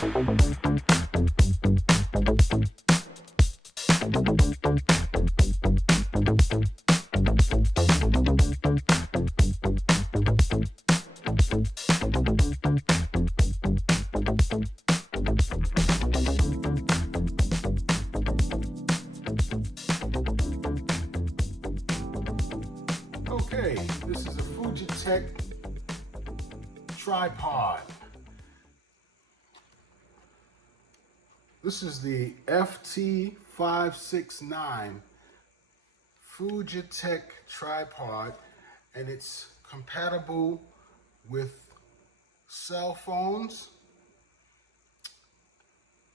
Okay, this is a Fugetek tripod. This is the FT-569 Fugetek tripod, and it's compatible with cell phones,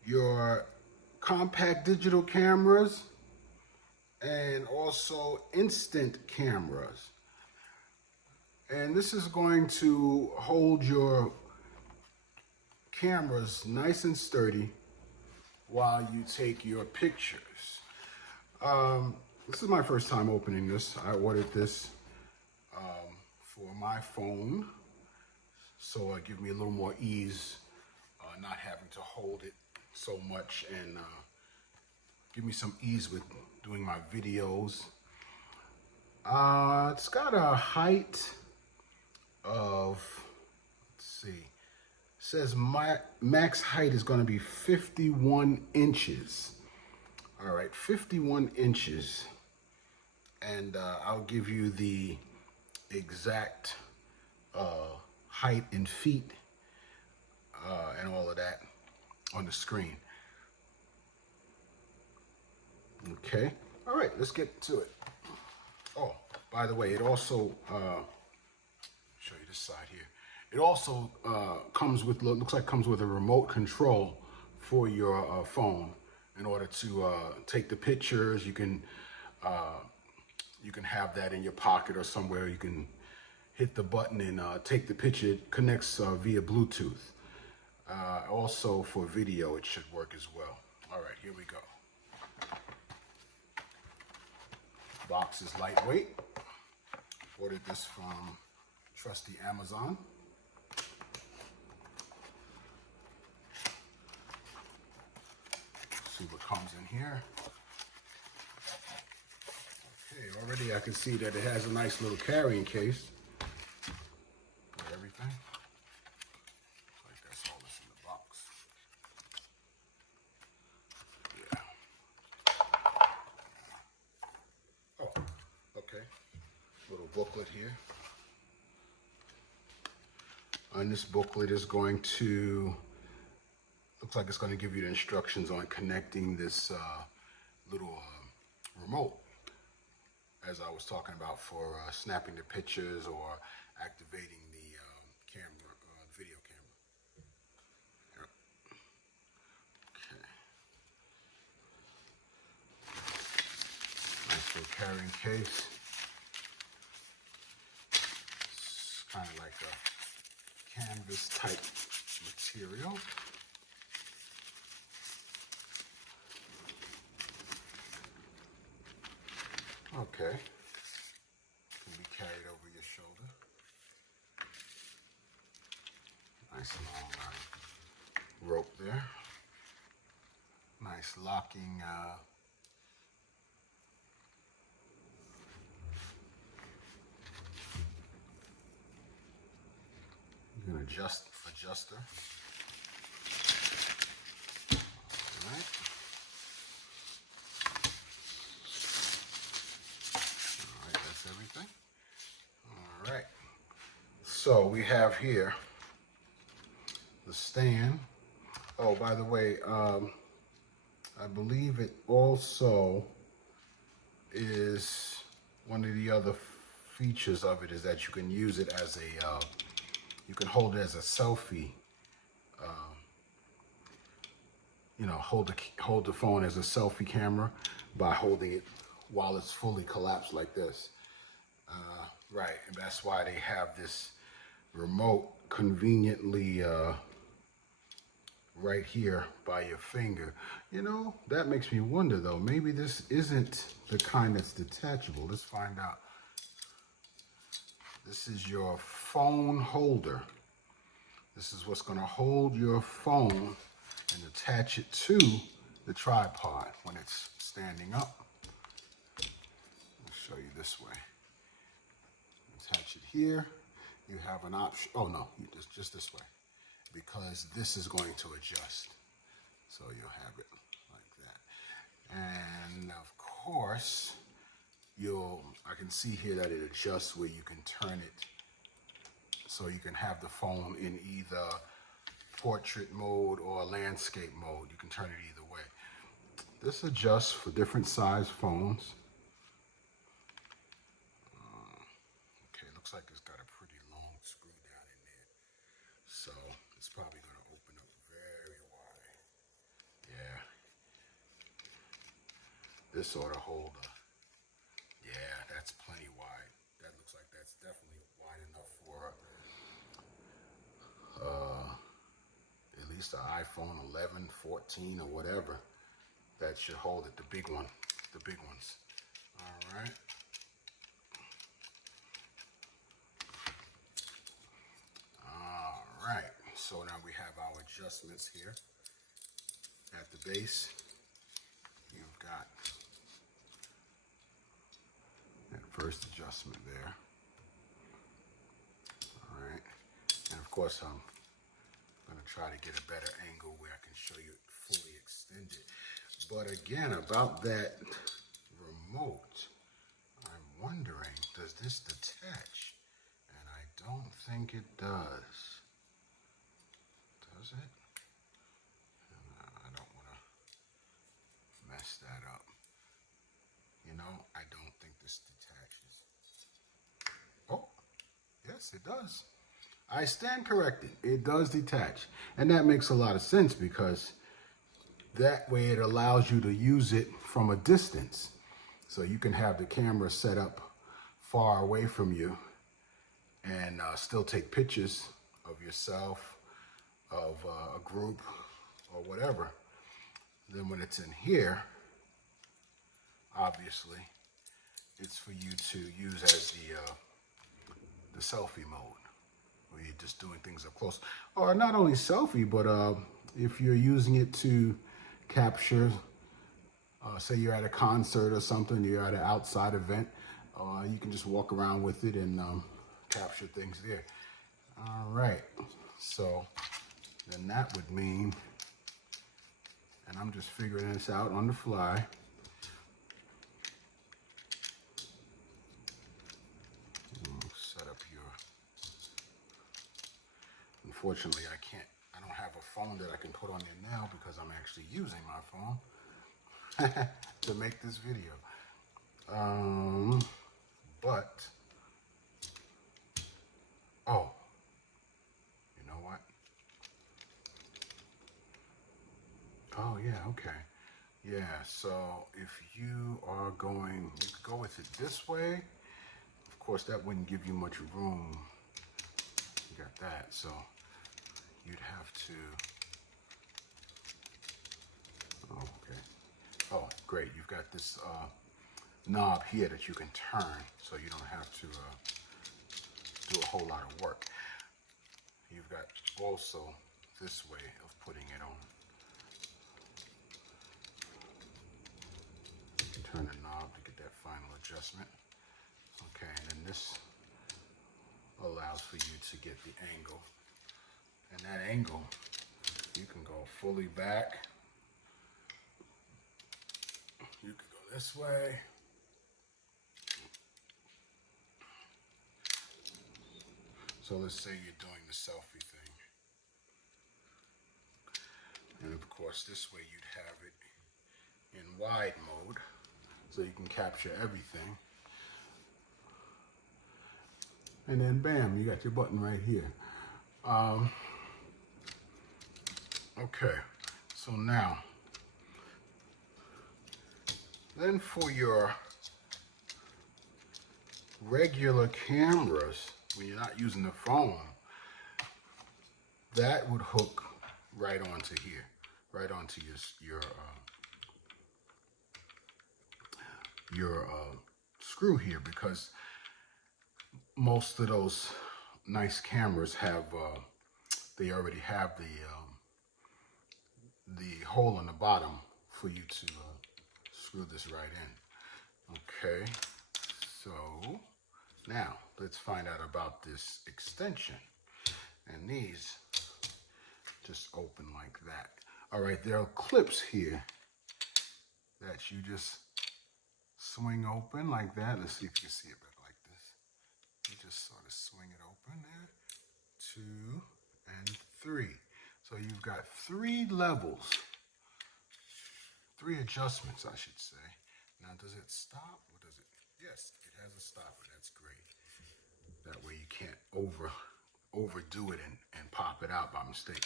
your compact digital cameras, and also instant cameras. And this is going to hold your cameras nice and sturdy while you take your pictures. This is my first time opening this. I ordered this for my phone, so it gives me a little more ease, not having to hold it so much, and give me some ease with doing my videos. It's got a height of, let's see, it says my max height is going to be 51 inches. All right, 51 inches. And I'll give you the exact height in feet and all of that on the screen. Okay, all right, let's get to it. Oh, by the way, it also, show you this side here. It also comes with, looks like comes with a remote control for your phone in order to take the pictures. You can have that in your pocket or somewhere. You can hit the button and take the picture. It connects via Bluetooth. Also for video, it should work as well. All right, here we go. Box is lightweight. Ordered this from trusty Amazon. See what comes in here. Okay, already I can see that it has a nice little carrying case for everything. Looks like that's all that's in the box. Yeah. Oh, okay. Little booklet here. And this booklet is going to, looks like it's going to give you the instructions on connecting this little remote, as I was talking about, for snapping the pictures or activating the camera, video camera. Yep. Okay. Nice little carrying case. It's kind of like a canvas type material. Okay, can be carried over your shoulder. Nice long rope there. Nice locking you can adjuster. All right. Everything. All right. So we have here the stand. Oh, by the way, I believe it also is one of the other features of it is that you can use it as a, you can hold it as a selfie. You know, hold the phone as a selfie camera by holding it while it's fully collapsed like this. Right, and that's why they have this remote conveniently right here by your finger. You know, that makes me wonder though, maybe this isn't the kind that's detachable. Let's find out. This is your phone holder. This is what's going to hold your phone and attach it to the tripod when it's standing up. I'll show you this way. Attach it here. You have an option. Oh no, just this way, because this is going to adjust. So you'll have it like that. And of course, I can see here that it adjusts where you can turn it so you can have the phone in either portrait mode or landscape mode. You can turn it either way. This adjusts for different size phones. Okay, looks like it's got a pretty long screw down in there. So it's probably going to open up very wide. Yeah. This ought to hold yeah, that's plenty wide. That looks like that's definitely wide enough for at least an iPhone 11, 14, or whatever. That should hold it, the big one, the big ones. All right. All right, so now we have our adjustments here. At the base, you've got that first adjustment there. All right, and of course I'm going to try to get a better angle where I can show you it fully extended. But again, about that remote, I'm wondering, does this detach? And I don't think it does. Does it? I don't want to mess that up. You know, I don't think this detaches. Oh, yes, it does. I stand corrected. It does detach. And that makes a lot of sense because that way it allows you to use it from a distance. So you can have the camera set up far away from you and still take pictures of yourself, of a group, or whatever. Then when it's in here, obviously, it's for you to use as the selfie mode, where you're just doing things up close. Or not only selfie, but if you're using it to capture, say you're at a concert or something, you're at an outside event, you can just walk around with it and capture things there. All right, so then that would mean, and I'm just figuring this out on the fly. Set up your, unfortunately I don't have a phone that I can put on there now because I'm actually using my phone to make this video. But, oh, you know what? Oh yeah, okay. Yeah, so if you are going, you could go with it this way. Of course, that wouldn't give you much room. You got that, so you'd have to, oh, okay. Oh, great, you've got this knob here that you can turn, so you don't have to do a whole lot of work. You've got also this way of putting it on. Turn the knob to get that final adjustment. Okay, and then this allows for you to get the angle. And that angle, you can go fully back. You can go this way. So let's say you're doing the selfie thing. And of course, this way you'd have it in wide mode, so you can capture everything. And then bam, you got your button right here. Okay, so now, then for your regular cameras, when you're not using the phone, that would hook right onto here, right onto your screw here, because most of those nice cameras have, they already have the hole in the bottom for you to screw this right in. Okay, so now let's find out about this extension. And these just open like that. All right, there are clips here that you just swing open like that. Let's see if you can see it better like this. You just sort of swing it open there. 2 and 3. So you've got 3 levels, 3 adjustments, I should say. Now, does it stop or does it? Yes, it has a stopper. That's great. That way you can't overdo it and pop it out by mistake.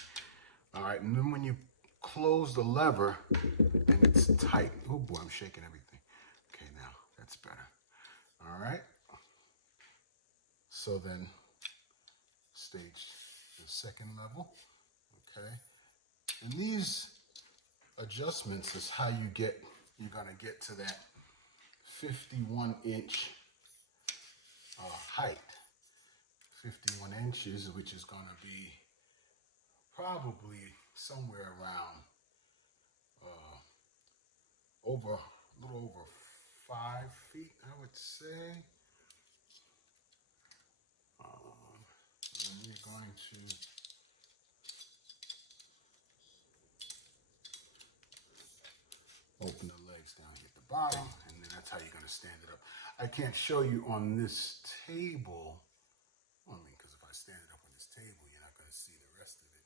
All right, and then when you close the lever and it's tight. Oh boy, I'm shaking everything. Okay, now that's better. All right. So then stage the second level. Okay. And these adjustments is how you're gonna get to that 51-inch height. 51 inches, which is gonna be probably somewhere around a little over 5 feet, I would say. And you're going to open the legs down at the bottom, and then that's how you're going to stand it up. I can't show you on this table, because if I stand it up on this table, you're not going to see the rest of it.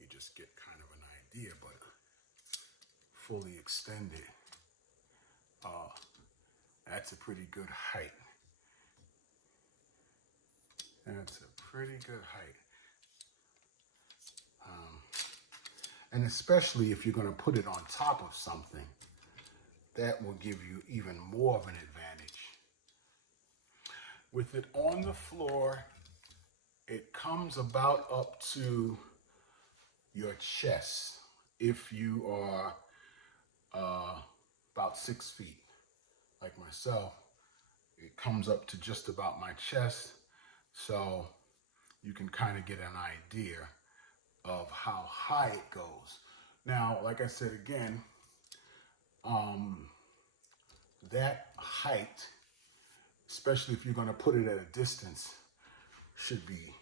You just get kind of an idea, but fully extended, that's a pretty good height. That's a pretty good height. And especially if you're going to put it on top of something, that will give you even more of an advantage. With it on the floor, it comes about up to your chest if you are about 6 feet. Like myself, it comes up to just about my chest, so you can kind of get an idea of how high it goes. Now, like I said again, that height, especially if you're going to put it at a distance, should be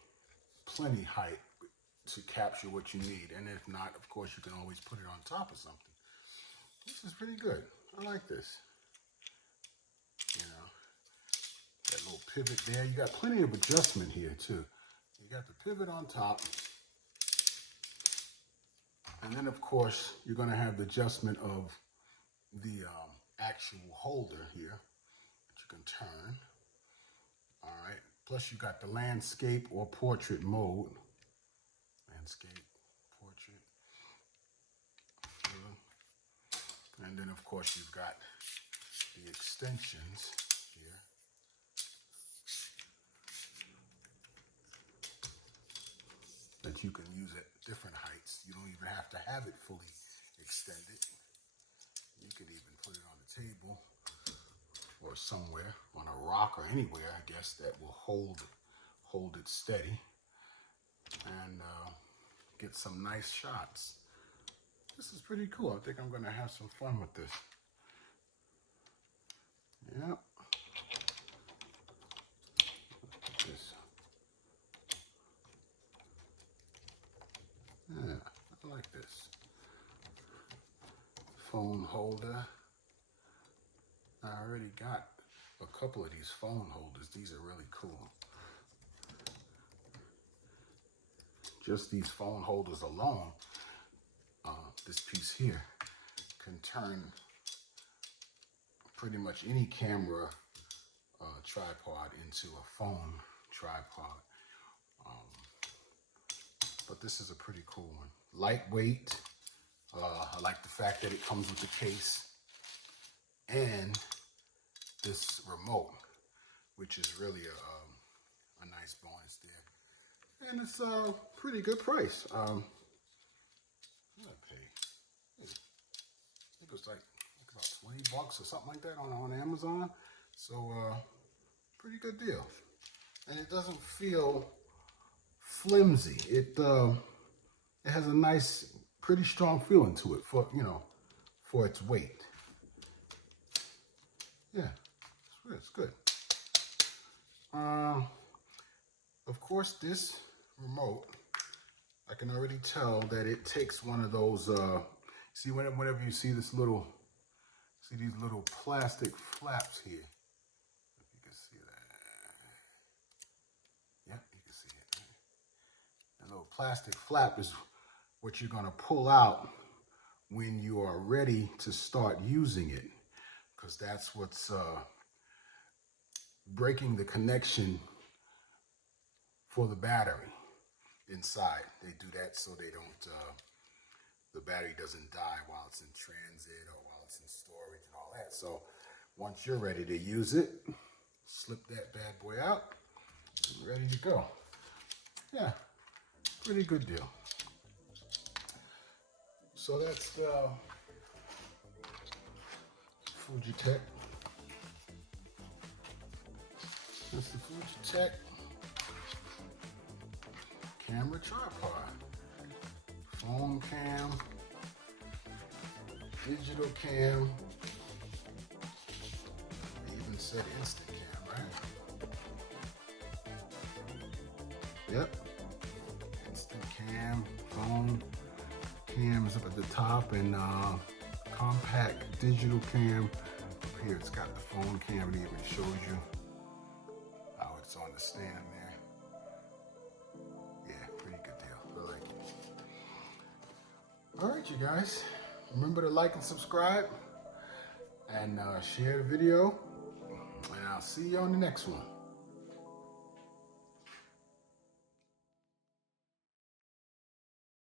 plenty height to capture what you need. And if not, of course, you can always put it on top of something. This is pretty good. I like this. You know, that little pivot there. You got plenty of adjustment here too. You got the pivot on top. And then, of course, you're going to have the adjustment of the actual holder here that you can turn. All right. Plus, you got the landscape or portrait mode. Landscape, portrait. And then, of course, you've got the extensions here. That you can use at different heights. You don't even have to have it fully extended. You could even put it on the table or somewhere, on a rock or anywhere, I guess, that will hold it steady and get some nice shots. This is pretty cool. I think I'm going to have some fun with this. Yep. Yeah, I like this. Phone holder. I already got a couple of these phone holders. These are really cool. Just these phone holders alone, this piece here can turn pretty much any camera tripod into a phone tripod. But this is a pretty cool one. Lightweight. I like the fact that it comes with the case and this remote, which is really a nice bonus there. And it's a pretty good price. I think it was like about $20 or something like that on Amazon. So pretty good deal. And it doesn't feel flimsy. It has a nice pretty strong feeling to it for, you know, for its weight. Yeah, it's good. Of course, this remote, I can already tell that it takes one of those, see, whenever you see this little, see these little plastic flaps here. If you can see that. Yep, you can see it. That little plastic flap is what you're going to pull out when you are ready to start using it, because that's what's breaking the connection for the battery inside. They do that so they don't, the battery doesn't die while it's in transit or while it's in storage and all that. So once you're ready to use it, slip that bad boy out and ready to go. Yeah, pretty good deal. So that's the Fugetek. That's the Fugetek camera tripod. Phone cam, digital cam. They even said instant cam, right? Yep. Instant cam, phone cam is up at the top, and compact digital cam up here. It's got the phone cam, and it even shows you how it's on the stand there. Yeah, pretty good deal. I like it. All right, you guys. Remember to like and subscribe, and share the video, and I'll see you on the next one.